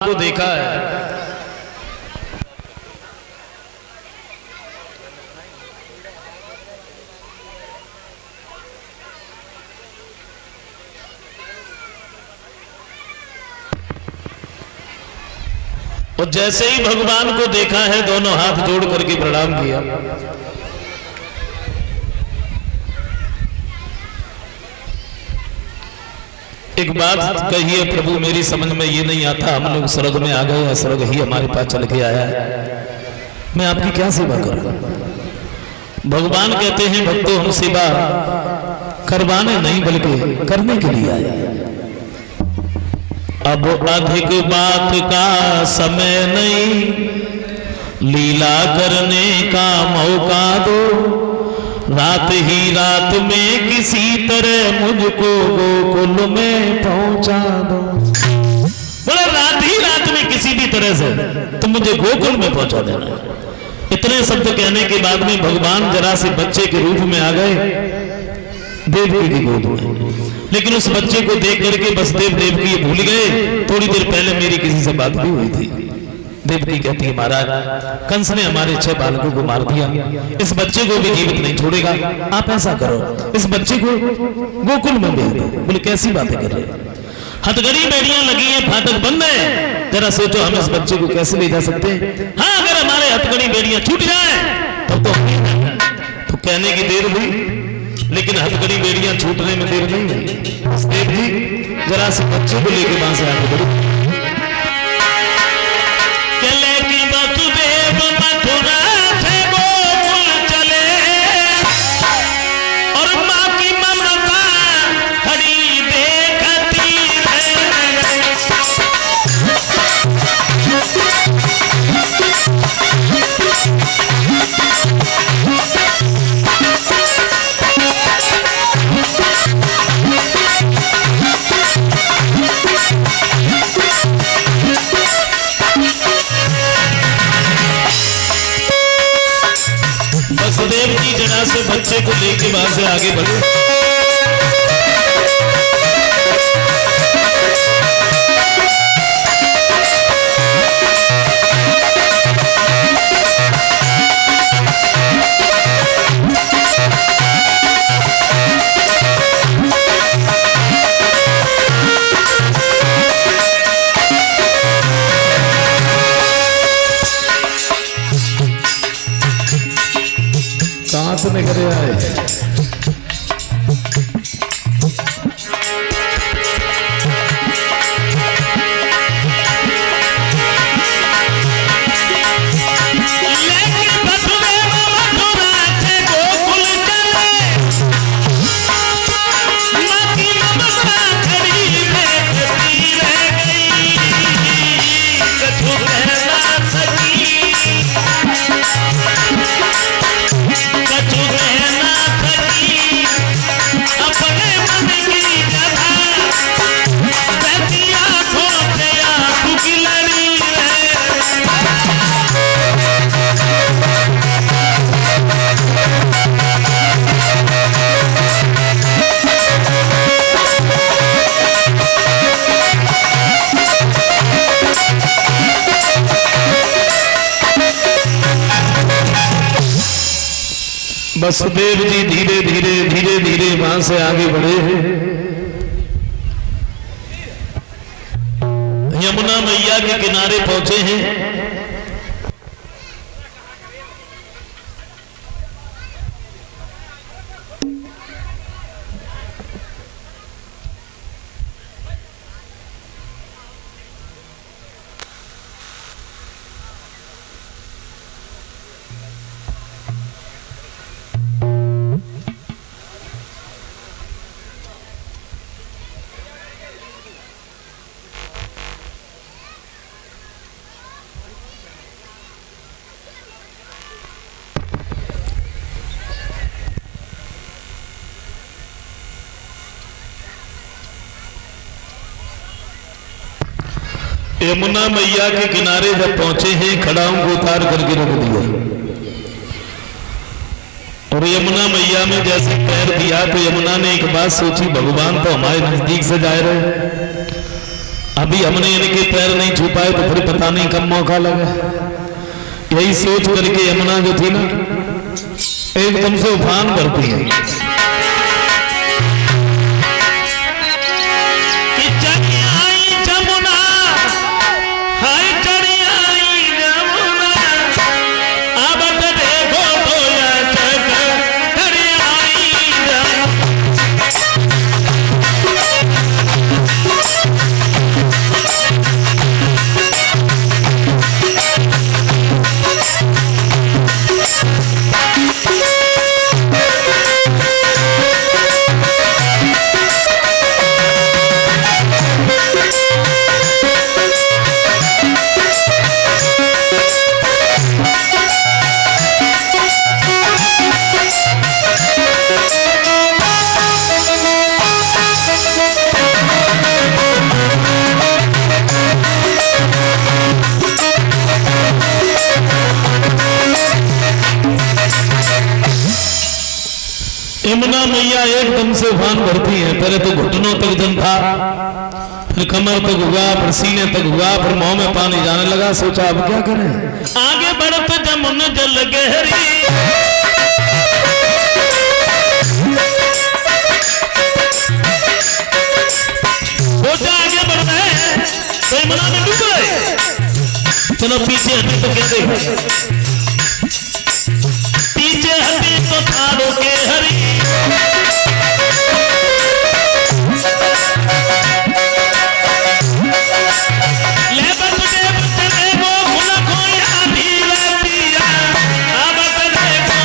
को देखा है। और जैसे ही भगवान को देखा है दोनों हाथ जोड़ करके प्रणाम किया। एक बात कही है प्रभु, मेरी समझ में ये नहीं आता, हम लोग स्वर्ग में आ गए हैं, स्वर्ग ही हमारे पास चल के आया है, मैं आपकी क्या सेवा करूं? भगवान कहते हैं भक्तों, हम सेवा करवाने नहीं बल्कि करने के लिए आए। अब अधिक बात का समय नहीं, लीला करने का मौका दो, रात ही रात में किसी तरह मुझको गोकुल में पहुंचा दो। बोले रात ही रात में किसी भी तरह से तुम मुझे गोकुल में पहुंचा देना। इतने शब्द कहने के बाद में भगवान जरा से बच्चे के रूप में आ गए देवकी की गोद में। लेकिन उस बच्चे को देख करके बसदेव देवकी ये भूल गए, थोड़ी देर पहले मेरी किसी से बात भी हुई थी। देवकी कहती है महाराज, कंस ने हमारे 6 बालकों को मार दिया, इस बच्चे को भी जीवित नहीं छोड़ेगा, आप ऐसा करो इस बच्चे को गोकुल में भेज दो। बोले कैसी बातें कर रहे हैं, हथकड़ी बेड़ियां लगी हैं, फाटक बंद है, जरा सोचो हम इस बच्चे को कैसे ले जा सकते हैं। हाँ अगर हमारे हथकड़ी बेड़ियां छूट जाए तब तो कहने की देर हुई, लेकिन हथकड़ी बेड़ियां छूटने में देर नहीं हुई। देव जी जरा से बच्चे को लेके वहां से आगे बढ़ो। वसुदेव जी जरा से बच्चे को लेके वहां से आगे बढ़े। कहां से निकले आए? वसुदेव जी धीरे धीरे वहां से आगे बढ़े हैं। यमुना मैया के किनारे पहुंचे हैं। यमुना मैया के किनारे जब पहुंचे हैं, खड़ाओं को उतार करके रख दिया और यमुना मैया में जैसे पैर दिया तो यमुना ने एक बात सोची, भगवान तो हमारे नजदीक से जा रहे, अभी हमने इनके पैर नहीं छू पाए तो फिर पता नहीं कब मौका लगा। यही सोच करके यमुना जो थी ना एकदम से उफान भरती है कि चढ़ी आई जमुना, हाय चढ़ी आई जमुना, अब तो देखो तो चढ़ी आई जमुना। यमुना मैया एकदम से उफान भरती है। पहले तो घुटनों तक जल था, फिर कमर तक हुआ, फिर सीने तक हुआ, फिर मुंह में पानी जाने लगा। सोचा अब क्या करें, आगे बढ़ते जमुना जल गहरी, सोचा आगे बढ़ रहे हैं तो यमुना में डूब गए। चलो पीछे हटे तो कहते पीछे हटे तो थारो के हरी, ले बचने बचने वो खुला खोया धीरे धीरे, अब तो देखो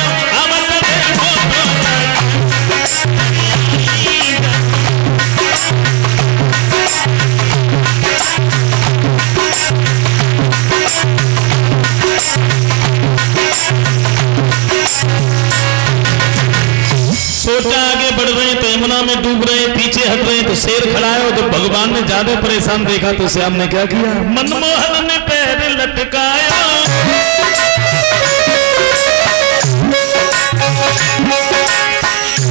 सोचा आगे बढ़ रहे हैं तो यमुना में डूब रहे हैं, पीछे हट रहे हैं तो शेर खड़ा है। और जब भगवान ने ज्यादा परेशान देखा तो श्याम ने क्या किया, मनमोहन ने पैर लटकाया,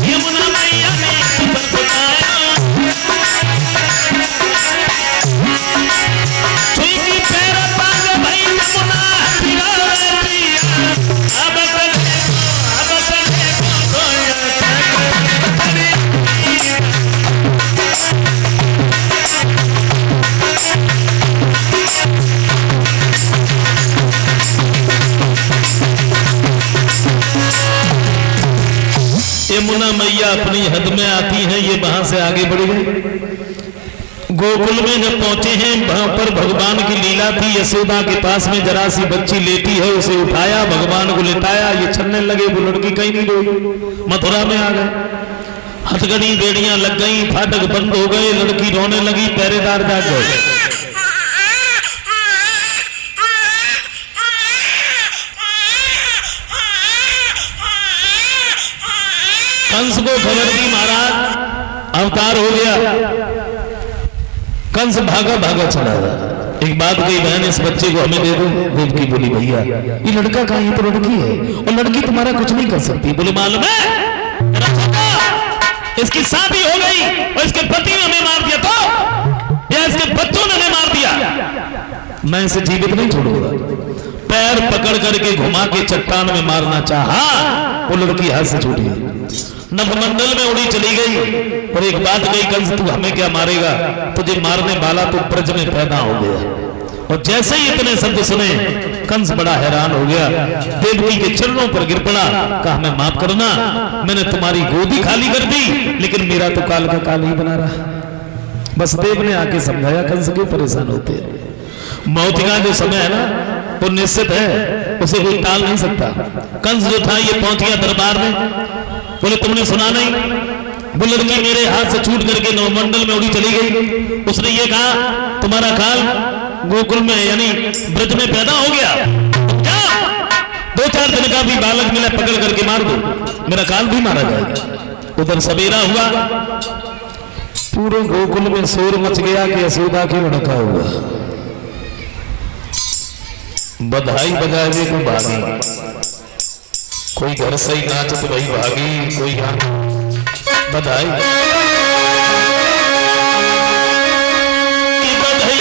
यमुना मैया ने बताया, छुई की पैर पाग भाई यमुना अब यमुना मैया अपनी हद में आती हैं, ये वहां से आगे बढ़ गए। गोकुल में जब पहुंचे हैं वहां पर भगवान की लीला थी। यशोदा के पास में जरा सी बच्ची लेटी है, उसे उठाया, भगवान को लेटाया, ये चलने लगे। वो लड़की कहीं नहीं रोई। मथुरा में आ गए, हथकड़ी बेड़ियां लग गई, फाटक बंद हो गए, लड़की रोने लगी, पहरेदार जाग गए। कंस को खबर दी महाराज अवतार हो गया। कंस भागा भागा चला गया। एक बात कही, बहन इस बच्चे को हमें दे दो। देवकी बोली भैया ये लड़का कहाँ, ये तो लड़की है और लड़की तुम्हारा कुछ नहीं कर सकती। बोले मालूम है इसकी शादी हो गई और इसके पति ने हमें मार दिया तो, या इसके बच्चों ने हमें मार दिया, मैं इसे जीवित नहीं छोड़ूंगा। पैर पकड़ करके घुमा के चट्टान में मारना चाहा, वो लड़की हाथ से छूटी, नभमंडल में उड़ी चली गई। और एक बात कही, कंस तू हमें क्या मारेगा, तुझे मारने वाला तो ब्रज में पैदा हो गया। और जैसे ही इतने शब्द सुने कंस बड़ा हैरान हो गया, देवकी के चरणों पर गिर पड़ा, कहा मैं माफ करना, मैंने तुम्हारी गोदी खाली कर दी, लेकिन मेरा तो काल का काल ही बना रहा। बस देव ने आके समझाया कंस क्यों परेशान होते। मौत का जो समय है ना वो निश्चित है, उसे कोई टाल नहीं सकता। कंस जो था ये पहुंच गया दरबार में। बोले तुमने सुना नहीं, वो लड़की मेरे हाथ से छूट करके नवमंडल में उड़ी चली गई। उसने ये कहा तुम्हारा काल गोकुल में यानी ब्रज में पैदा हो गया, क्या 2-4 दिन का भी बालक मिला पकड़ करके मार दो, मेरा काल भी मारा जाएगा। उधर सवेरा हुआ, पूरे गोकुल में शोर मच गया कि यशोदा क्यों रखा हुआ। बधाई बजावे को भागी, कोई घर से ही नाच तो भाई भागी, कोई बधाई बधाई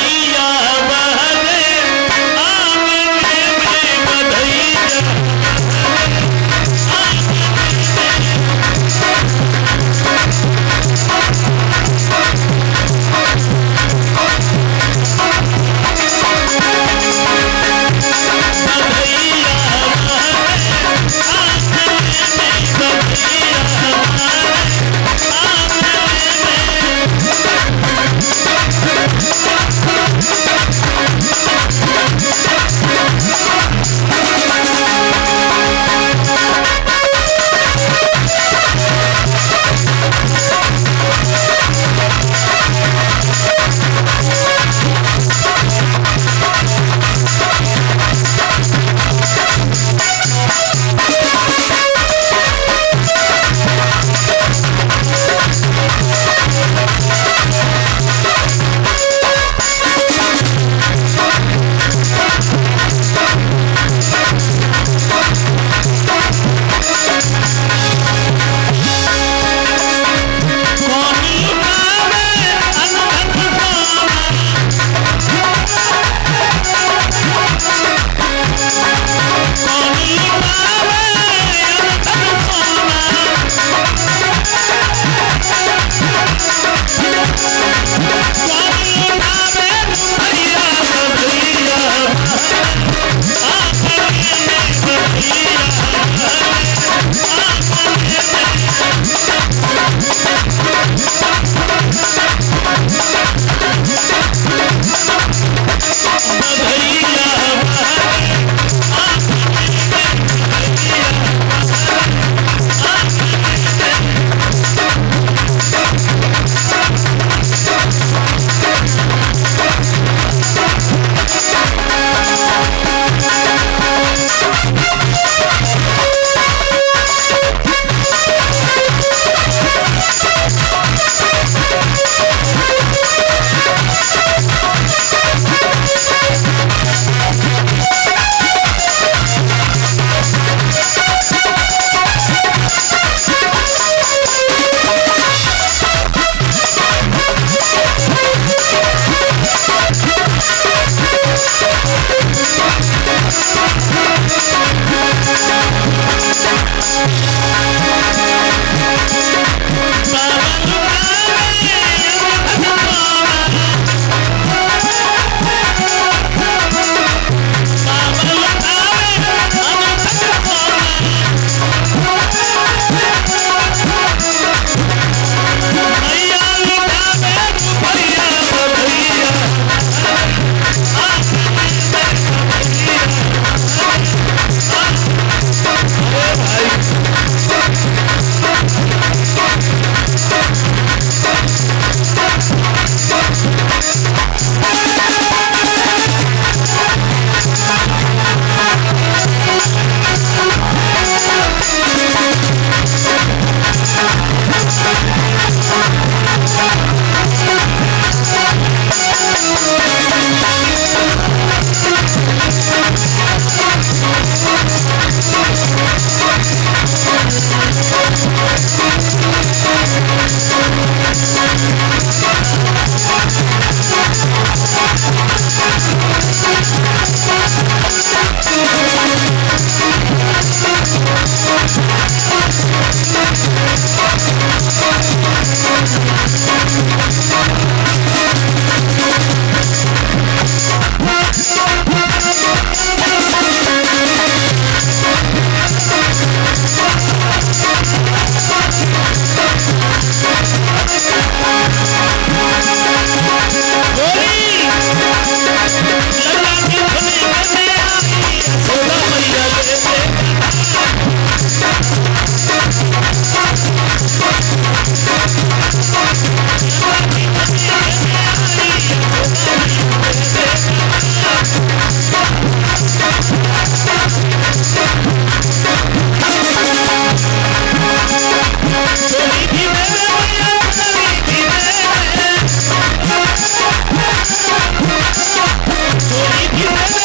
ये